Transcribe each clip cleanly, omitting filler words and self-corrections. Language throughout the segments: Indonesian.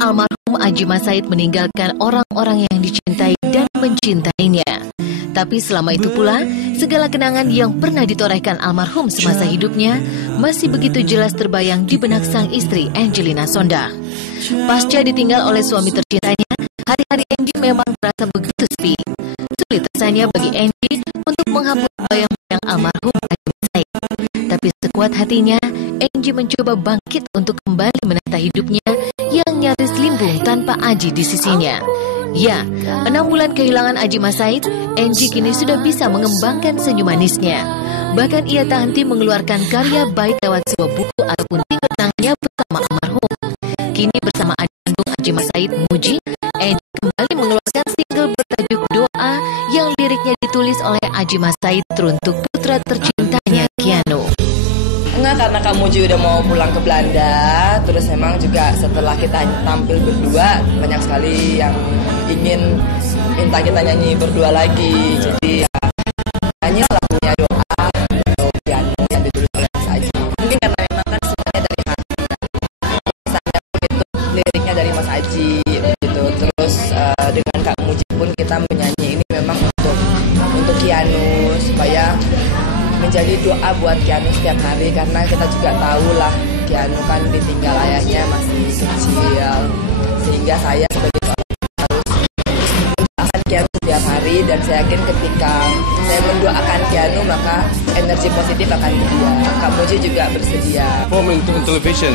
almarhum Aji Mas Said meninggalkan orang-orang yang dicintai dan mencintainya. Tapi selama itu pula, segala kenangan yang pernah ditorehkan almarhum semasa hidupnya masih begitu jelas terbayang di benak sang istri Angelina Sondakh. Pasca ditinggal oleh suami tercintanya, hari-hari Angie memang terasa begitu sepi. Sulit rasanya bagi Angie untuk menghapus bayang-bayang almarhum Aji Mas Said. Tapi sekuat hatinya, Angie mencoba bangkit untuk kembali menata hidupnya yang nyaris limbung tanpa Aji di sisinya. Ya, 6 bulan kehilangan Aji Mas Said, Angie kini sudah bisa mengembangkan senyum manisnya. Bahkan ia tak henti mengeluarkan karya baik lewat sebuah buku ataupun single tangannya bersama almarhum. Kini bersama adik kandung Aji Mas Said, Muji, Angie kembali mengeluarkan single bertajuk Doa yang liriknya ditulis oleh Aji Mas Said teruntuk putra tercintanya Keanu. Enggak, karena Kak Muji udah mau pulang ke Belanda. Terus memang juga setelah kita tampil berdua, banyak sekali yang ingin minta kita nyanyi berdua lagi. Jadi ya, nyanyi lagunya Doa untuk Keanu yang ditulis oleh Mas Aji. Mungkin karena memang kan semuanya dari hati. Misalnya itu liriknya dari Mas Aji gitu. Terus dengan Kak Muji pun kita menyanyi ini memang untuk Keanu, supaya menjadi doa buat Keanu setiap hari, karena kita juga tahu lah Keanu kan ditinggal ayahnya masih kecil, sehingga saya sebagai seorang harus mendoakan Keanu setiap hari, dan saya yakin ketika saya mendoakan Keanu maka energi positif akan dia. Kak Muji juga bersedia. Performing in television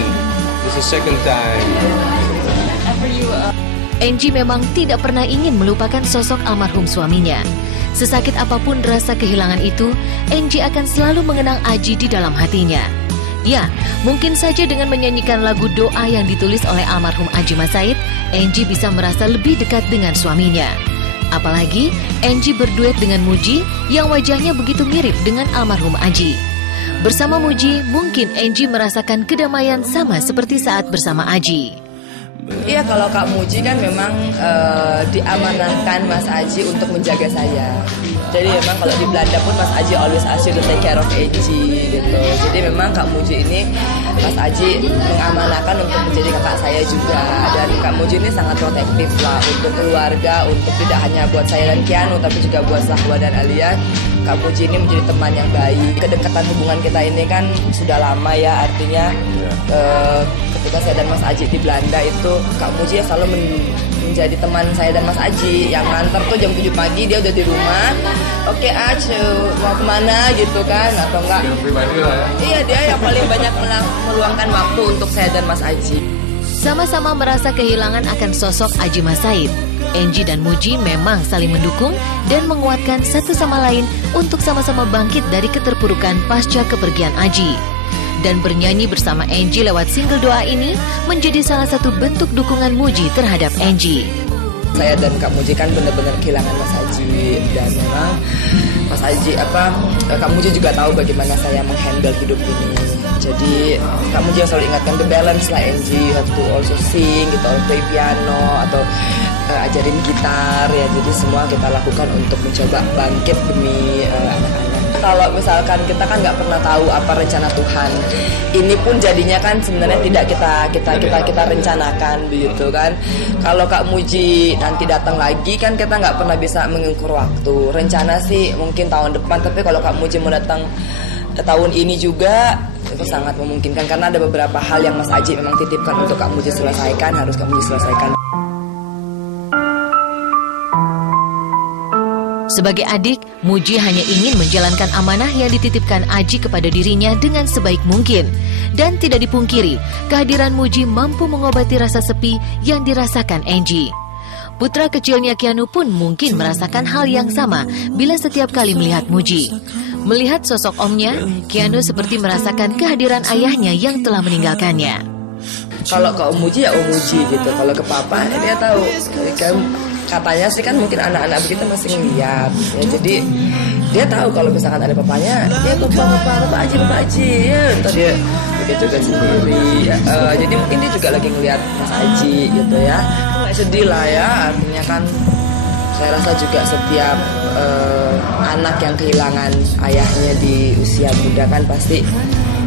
is the second time. Angie memang tidak pernah ingin melupakan sosok almarhum suaminya. Sesakit apapun rasa kehilangan itu, Angie akan selalu mengenang Aji di dalam hatinya. Ya, mungkin saja dengan menyanyikan lagu Doa yang ditulis oleh almarhum Aji Mas Said, Angie bisa merasa lebih dekat dengan suaminya. Apalagi, Angie berduet dengan Muji yang wajahnya begitu mirip dengan almarhum Aji. Bersama Muji, mungkin Angie merasakan kedamaian sama seperti saat bersama Aji. Iya, kalau Kak Muji kan memang diamanahkan Mas Aji untuk menjaga saya. Jadi memang kalau di Belanda pun Mas Aji always ask you to take care of Angie gitu. Jadi memang Kak Muji ini Mas Aji mengamanahkan untuk menjadi kakak saya juga. Dan Kak Muji ini sangat protektif lah untuk keluarga, untuk tidak hanya buat saya dan Keanu, tapi juga buat Zahwa dan Alia. Kak Muji ini menjadi teman yang baik. Kedekatan hubungan kita ini kan sudah lama ya, artinya ketika saya dan Mas Aji di Belanda itu Kak Muji selalu menjadi teman saya dan Mas Aji. Yang nganter tuh jam 7 pagi dia udah di rumah. Oke Aji, mau kemana gitu kan, atau enggak? Iya, dia yang paling banyak meluangkan waktu untuk saya dan Mas Aji. Sama-sama merasa kehilangan akan sosok Aji Mas Said, Angie dan Muji memang saling mendukung dan menguatkan satu sama lain untuk sama-sama bangkit dari keterpurukan pasca kepergian Aji. Dan bernyanyi bersama Angie lewat single Doa ini menjadi salah satu bentuk dukungan Muji terhadap Angie. Saya dan Kak Muji kan benar-benar kehilangan Mas Aji, dan memang Mas Aji Kak Muji juga tahu bagaimana saya menghandle hidup ini. Jadi Kak Muji selalu ingatkan the balance lah Angie, you have to also sing gitu, or play piano atau ajarin gitar ya. Jadi semua kita lakukan untuk mencoba bangkit demi anak-anak. Kalau misalkan kita kan nggak pernah tahu apa rencana Tuhan, ini pun jadinya kan sebenarnya tidak kita rencanakan begitu kan. Kalau Kak Muji nanti datang lagi kan kita nggak pernah bisa mengukur waktu. Rencana sih mungkin tahun depan, tapi kalau Kak Muji mau datang tahun ini juga itu sangat memungkinkan, karena ada beberapa hal yang Mas Aji memang titipkan untuk Kak Muji selesaikan, harus Kak Muji selesaikan. Sebagai adik, Muji hanya ingin menjalankan amanah yang dititipkan Aji kepada dirinya dengan sebaik mungkin. Dan tidak dipungkiri, kehadiran Muji mampu mengobati rasa sepi yang dirasakan Angie. Putra kecilnya Keanu pun mungkin merasakan hal yang sama bila setiap kali melihat Muji. Melihat sosok omnya, Keanu seperti merasakan kehadiran ayahnya yang telah meninggalkannya. Kalau ke Om Muji ya Om Muji gitu, kalau ke Papa dia tahu. Katanya sih kan mungkin anak-anak begitu masih ngeliat ya, jadi dia tahu kalau misalkan ada papanya, ya Papa Aji ya, ntar dia juga sendiri ya. Jadi mungkin dia juga lagi ngeliat Mas Aji gitu ya. Sedih lah ya, artinya kan saya rasa juga setiap anak yang kehilangan ayahnya di usia muda kan pasti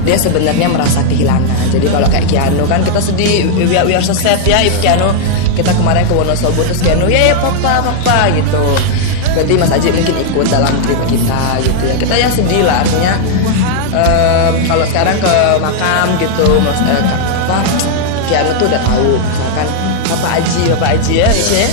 dia sebenarnya merasa kehilangan. Jadi kalau kayak Keanu kan kita sedih, we are so sad ya. If Keanu, kita kemarin ke Wonosobo terus Keanu ya papa gitu. Berarti Mas Aji mungkin ikut dalam trip kita gitu ya. Kita ya sedih lah, artinya kalau sekarang ke makam gitu, Keanu tuh udah tahu misalkan Bapak Aji ya, gitu ya.